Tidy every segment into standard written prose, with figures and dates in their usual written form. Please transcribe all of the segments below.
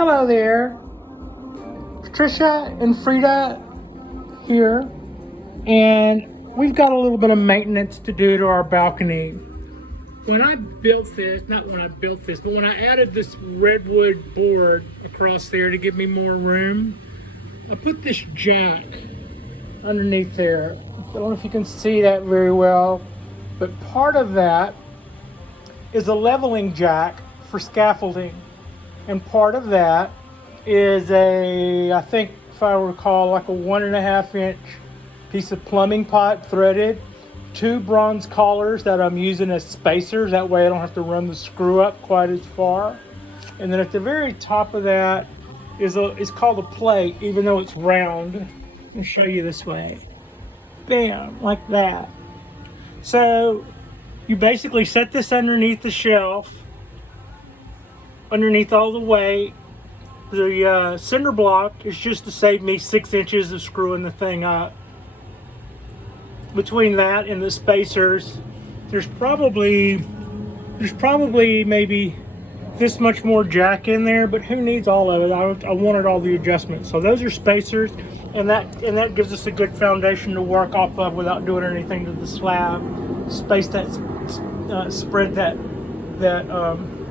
Hello there, Patricia and Frida here, and we've got a little bit of maintenance to do to our balcony. When I built this, not when I built this, but when I added this redwood board across there to give me more room, I put this jack underneath there. I don't know if you can see that very well, but part of that is a leveling jack for scaffolding. And part of that is I think if I recall, like a 1.5 inch piece of plumbing pipe threaded, 2 bronze collars that I'm using as spacers. That way I don't have to run the screw up quite as far. And then at the very top of that is called a plate, even though it's round. Let me show you this way. Bam, like that. So you basically set this underneath the shelf, underneath all the weight. The cinder block is just to save me 6 inches of screwing the thing up. Between that and the spacers, there's probably maybe this much more jack in there, but who needs all of it? I wanted all the adjustments. So those are spacers, and that gives us a good foundation to work off of without doing anything to the slab. Space that spread that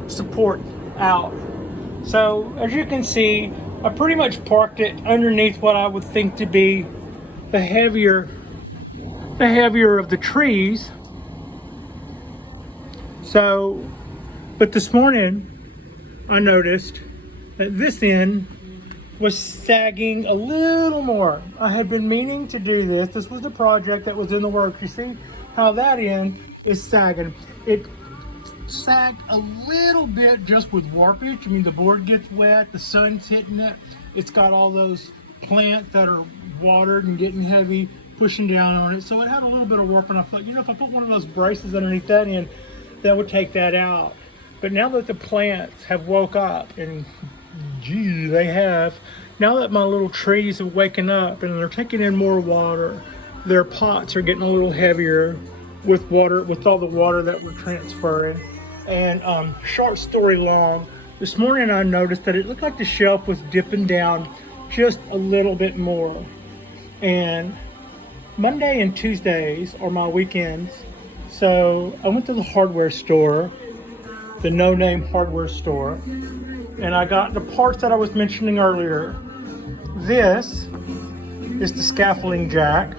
support out. So as you can see, I pretty much parked it underneath what I would think to be the heavier of the trees. So, but this morning I noticed that this end was sagging a little more. I had been meaning to do this. This was a project that was in the works. You see how that end is sagging. It sagged a little bit just with warpage. I mean, the board gets wet, the sun's hitting it. It's got all those plants that are watered and getting heavy pushing down on it. So it had a little bit of warp, and I thought, you know, if I put one of those braces underneath that end, that would take that out. But now that the plants have woke up, and gee, they have, now that my little trees have waken up and they're taking in more water, their pots are getting a little heavier with water, with all the water that we're transferring. And short story long, this morning I noticed that it looked like the shelf was dipping down just a little bit more. And Monday and Tuesdays are my weekends. So I went to the hardware store, the no-name hardware store, and I got the parts that I was mentioning earlier. This is the scaffolding jack.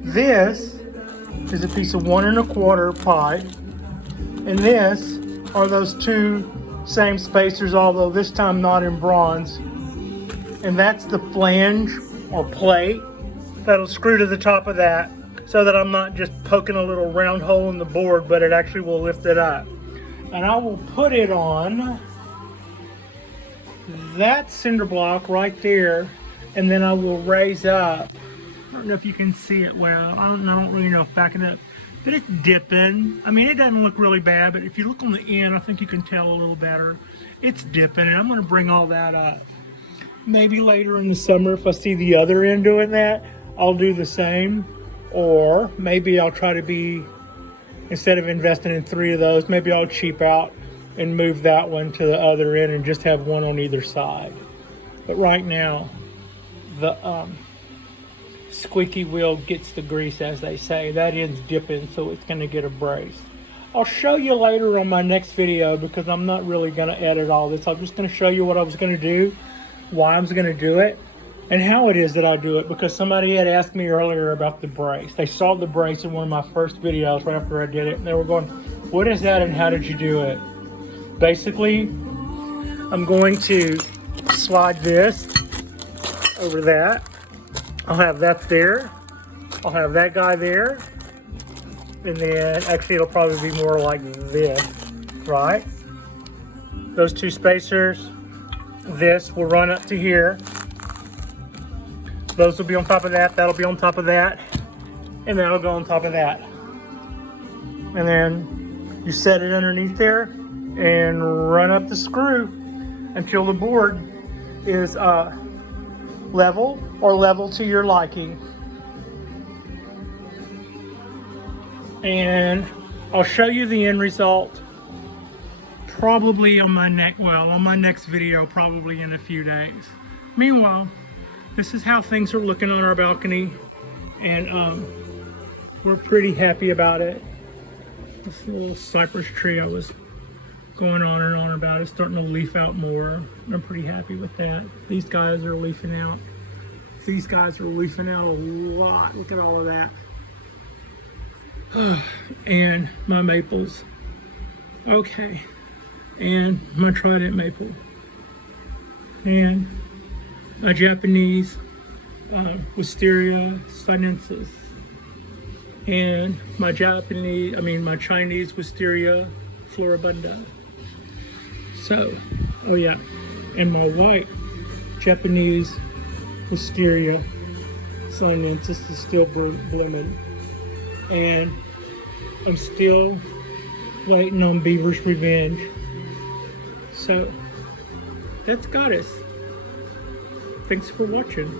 This is a piece of 1 1/4 pipe. And this are those 2 same spacers, although this time not in bronze. And that's the flange or plate that'll screw to the top of that, so that I'm not just poking a little round hole in the board, but it actually will lift it up. And I will put it on that cinder block right there, and then I will raise up. I don't know if you can see it well. I don't really know if backing up, but it's dipping. I mean, it doesn't look really bad, but if you look on the end, I think you can tell a little better. It's dipping, and I'm gonna bring all that up. Maybe later in the summer, if I see the other end doing that, I'll do the same. Or maybe I'll try to be, instead of investing in 3 of those, maybe I'll cheap out and move that one to the other end and just have one on either side. But right now, the squeaky wheel gets the grease, as they say. That end's dipping, so it's gonna get a brace. I'll show you later on my next video, because I'm not really gonna edit all this. I'm just gonna show you what I was gonna do, why I was gonna do it, and how it is that I do it, because somebody had asked me earlier about the brace. They saw the brace in one of my first videos right after I did it, and they were going, what is that and how did you do it? Basically, I'm going to slide this over that. I'll have that there. I'll have that guy there. And then, actually it'll probably be more like this, right? Those 2 spacers. This will run up to here. Those will be on top of that, that'll be on top of that, and that'll go on top of that. And then you set it underneath there and run up the screw until the board is level or level to your liking. And I'll show you the end result probably on my next video, probably in a few days. Meanwhile, this is how things are looking on our balcony, and we're pretty happy about it. This little cypress tree I was going on and on about is starting to leaf out more. I'm pretty happy with that. These guys are leafing out. These guys are leafing out a lot. Look at all of that. And my maples. Okay. And my Trident Maple. And my Japanese Wisteria sinensis. And my Chinese Wisteria floribunda. So, oh yeah, and my white Japanese Wisteria sinensis is still blooming. And I'm still waiting on Beaver's Revenge. So, that's got us. Thanks for watching.